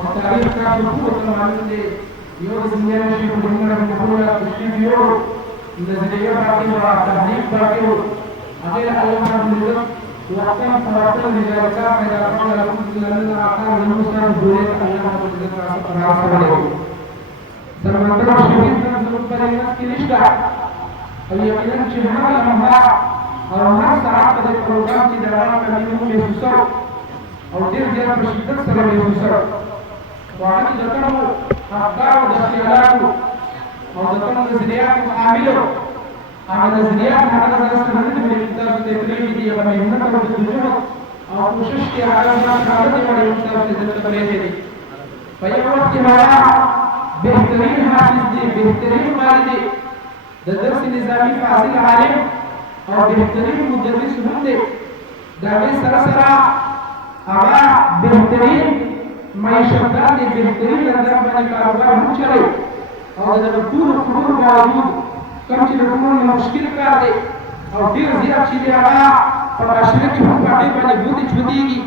او تاریخ تاسو ټول ته معلوم دی یو د دنیا شیخ محمد بن محمد تشریف یو نظریه باقي او تحقیق باقي او هغه الله رب العزت وقتاً فوقتاً لذلك پیدا کړل لکه آقا المستعان جوړه الله رب العزت راځي سمندر شهید نن زموږ په هیواد کې نشته او یقینا چې هغه لمحه او هر ساعت د پروګرام کې دغه کلمو محسوسه او ډېر زیات په شدت سره محسوسه او هغه د کومو افکار او د خیالاتو او د کومو نظریاتو حاملو هغه نظریات هغه ځان سره د تاسو ته پرېږدي دي هغه مهمت او جهد او کوشش کې هغه ځان سره د تاسو ته پرېږدي په یو وخت کې هغه بهترین حافظ دی بهترین قاری دی د درس نظامی فاضل عالم او بهترین مدرس هم دی د هغې سره سره هغه بهترین معیشتدار دی بهترین انداز باندې کاروبار هم چلوي او د دغه ټولو خبرو باوجود کوم چې د ټولو مشکل کار دی او ډېر زیات چې دی هغه په معاشره کې هم په هغې باندې ګوتې چودېږي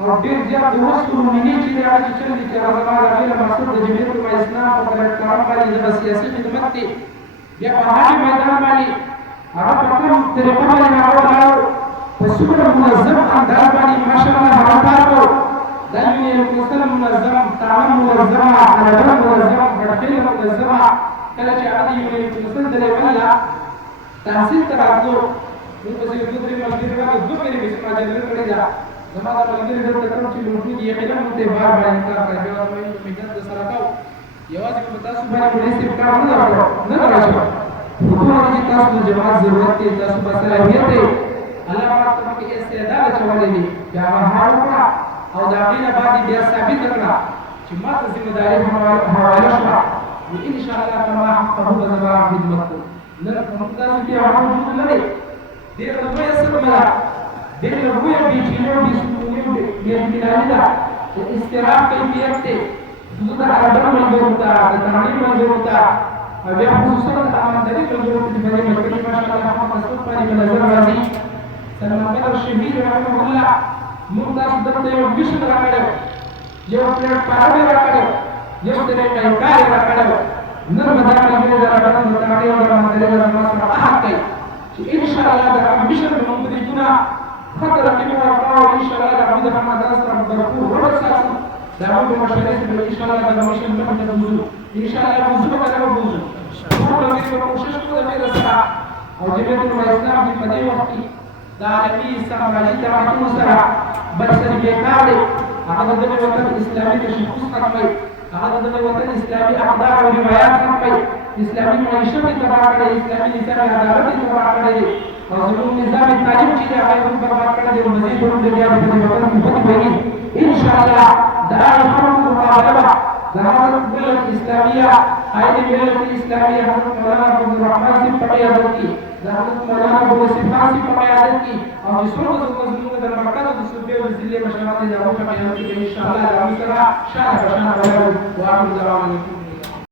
او ډېر زیات د اوس رومینې چې دی هغه چې چل دي چې هغه زما د هغې له مقصد د جمعیت الاسلام په پلیټفارم باندې دغه سیاسي خدمت دی بیا په هغې میدان باندې هغه په کوم طریقه باندې هغه ولاړ په څومره منظم انداز باندې ماشاءالله هغه کار کوو دا وینې مفصل منظم تعلیم منظمه عربه منظمه بډخیله منظمه کله چې هغه د یو مفصل د لیول نه تحصیل ته راتلو موږ پسې یو دوه درې ملګري راغلل دوه کلې مې ما جلبه کړې ده زما دا ملګري دلته کوم چې لوټ کېږي یقینا موږ ته بار بار انکار کوي بیا وایي محنت سره کوو یوازې په تاسو باندې مناسب کار نه راځي ټول چې تاسو د جماعت ضرورت دی تاسو په صلاحیت دی الله پاک تاسو کې استعداد چولې دي چې هغه هاوړه او دا غینه باندې بیا ثابت کړه چې ما ته ذمہ داری حواله شوه و ان شاء الله کما حقه بزما خدمت کو نن کوم تاسو کې هغه موجود نه دی ډېر لوی سره ملا ډېر لوی بیچینو دي سمونی دي بنالي دا استراحت کیفیت دی د عربانو منظور ته د تعلیم منظور ته او بیا خصوصا د امانتداري منظور ته په دې ملګري ماشاءالله هم مسعود باندې نظر راځي سلمان شهید رحمه الله موږ تاسو دلته یو مشن راکړو یو پلیټ فارم راکړو یو طریقې کار راکړو نن مدار کې راکړو نو تاړي او امانتداري سره حق کوي چې ان شاء الله دا مشن موږ دې جنا خطر کې ورکړو ان شاء الله دا موږ هم تاسو سره برکو ورساسو دا موږ مشورې سره ان شاء الله دا مشن باندې وځو ان شاء الله موږ به دا وځو موږ به کوشش کوو چې سره او جمعیت الاسلام په دې وخت کې دا عالمي سماجي تمدن سره برسري بیکار دی هغه د وطن اسلامي تشخص ختموي هغه د وطن اسلامي اقدار او روایات ختموي اسلامي معیشت تباہ کړي اسلامي نظام عدالت تباہ کړي او زموږ نظام تعلیم چې هغه هم برباد کړي او مزید هم د بیا د وطن خدمت کوي ان شاء الله دا خلکو مقابله د حضرت ملت اسلامیه قائد ملت اسلامیه حضرت مولانا عبدالرحمن صاحب په قیادت کې د حضرت مولانا ابوالنصر خان صاحب په قیادت کې او د څو زموږ د مرکز د صوبې او ضلع مشران د هغو په قیادت کې ان شاء الله د سره شان واخر دعوانا